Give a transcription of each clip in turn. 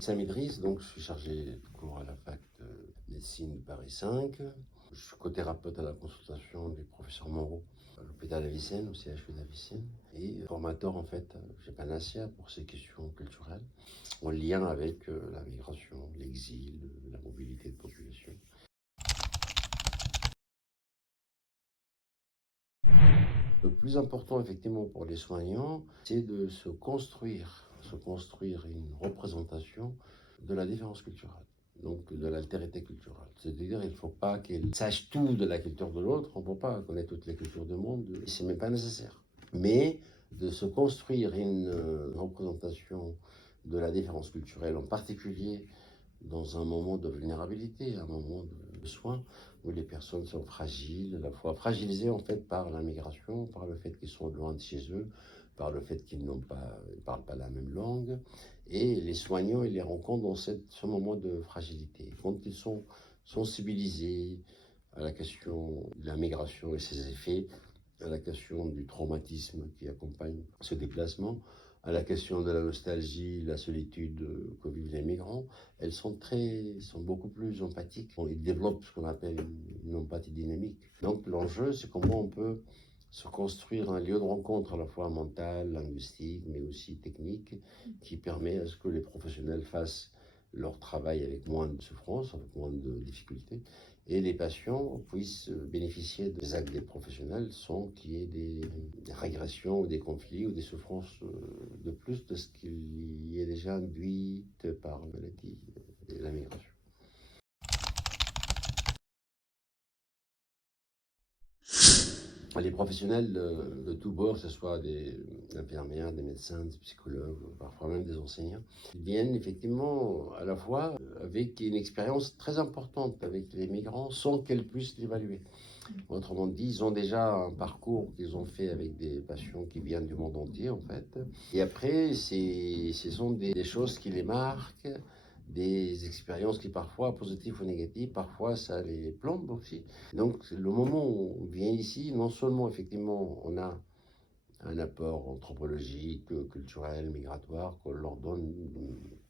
Sami Idriss, donc je suis chargé de cours à la fac de médecine Paris 5. Je suis co-thérapeute à la consultation du professeur Moreau à l'hôpital Avicenne, au CHU d'Avicenne, et formateur en fait chez Panacea pour ces questions culturelles, en lien avec la migration, l'exil, la mobilité de population. Le plus important effectivement pour les soignants, c'est de se construire une représentation de la différence culturelle, donc de l'altérité culturelle. C'est-à-dire qu'il ne faut pas qu'elle sache tout de la culture de l'autre, on ne peut pas connaître toutes les cultures du monde, c'est même pas nécessaire. Mais de se construire une représentation de la différence culturelle, en particulier dans un moment de vulnérabilité, un moment de soin, où les personnes sont fragiles, à la fois fragilisées en fait par la migration, par le fait qu'ils sont loin de chez eux, par le fait qu'ils ne parlent pas la même langue, et les soignants, ils les rencontrent dans ce moment de fragilité. Quand ils sont sensibilisés à la question de la migration et ses effets, à la question du traumatisme qui accompagne ce déplacement, à la question de la nostalgie, la solitude que vivent les migrants, elles sont beaucoup plus empathiques. Ils développent ce qu'on appelle une empathie dynamique. Donc l'enjeu, c'est comment on peut se construire un lieu de rencontre à la fois mental, linguistique, mais aussi technique, qui permet à ce que les professionnels fassent leur travail avec moins de souffrance, avec moins de difficultés, et les patients puissent bénéficier des actes des professionnels sans qu'il y ait des régressions ou des conflits ou des souffrances de plus de ce qu'il y est déjà induit par la maladie et la migration. Les professionnels de tous bords, que ce soit des infirmières, des médecins, des psychologues, parfois même des enseignants, viennent effectivement à la fois avec une expérience très importante avec les migrants sans qu'elles puissent l'évaluer. Autrement dit, ils ont déjà un parcours qu'ils ont fait avec des patients qui viennent du monde entier, en fait. Et après, ce sont des choses qui les marquent, des expériences qui parfois, positives ou négatives, parfois ça les plombe aussi. Donc, le moment où on vient ici, non seulement, effectivement, on a un apport anthropologique, culturel, migratoire, qu'on leur donne,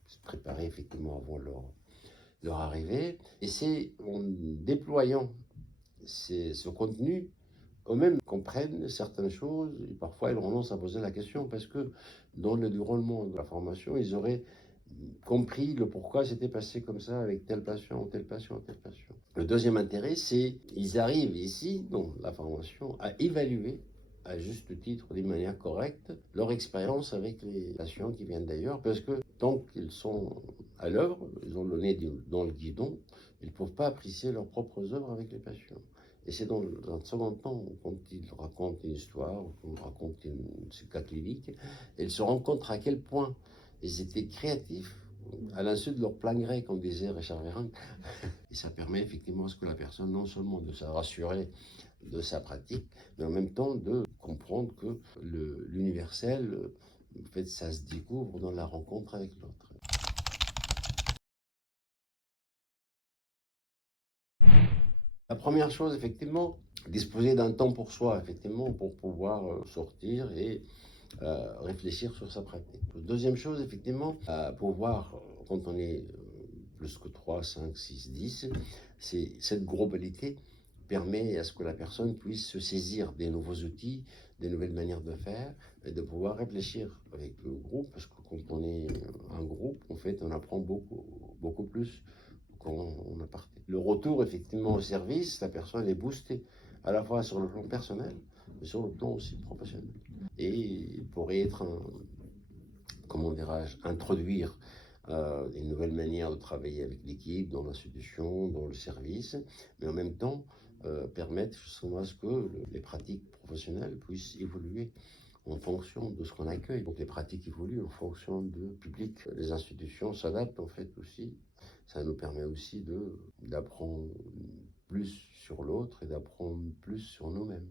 se préparer effectivement avant leur arrivée. Et c'est en déployant ce contenu, eux-mêmes comprennent certaines choses et parfois ils renoncent à poser la question parce que dans le déroulement de la formation, ils auraient compris le pourquoi c'était passé comme ça avec tel patient, tel patient, tel patient. Le deuxième intérêt, c'est qu'ils arrivent ici, dans la formation, à évaluer à juste titre, d'une manière correcte, leur expérience avec les patients qui viennent d'ailleurs, parce que tant qu'ils sont à l'œuvre, ils ont le nez dans le guidon, ils ne peuvent pas apprécier leurs propres œuvres avec les patients. Et c'est dans un second temps, quand ils racontent une histoire, quand ils racontent ce cas clinique, ils se rendent compte à quel point ils étaient créatifs, à l'insu de leur plein gré, comme disait Richard Virenque. Et ça permet effectivement à ce que la personne, non seulement de se rassurer de sa pratique, mais en même temps de comprendre que l'universel, en fait, ça se découvre dans la rencontre avec l'autre. La première chose, effectivement, disposer d'un temps pour soi, effectivement, pour pouvoir sortir et réfléchir sur sa pratique. Deuxième chose, effectivement, pouvoir, quand on est plus que 3, 5, 6, 10, c'est cette globalité permet à ce que la personne puisse se saisir des nouveaux outils, des nouvelles manières de faire, et de pouvoir réfléchir avec le groupe, parce que quand on est un groupe, en fait, on apprend beaucoup plus quand on a parté. Le retour, effectivement, au service, la personne est boostée, à la fois sur le plan personnel, mais sur le plan aussi professionnel. Et pourrait être, comment dirais-je, introduire une nouvelle manière de travailler avec l'équipe, dans l'institution, dans le service, mais en même temps permettre justement à ce que les pratiques professionnelles puissent évoluer en fonction de ce qu'on accueille. Donc les pratiques évoluent en fonction du public. Les institutions s'adaptent en fait aussi. Ça nous permet aussi d'apprendre plus sur l'autre et d'apprendre plus sur nous-mêmes.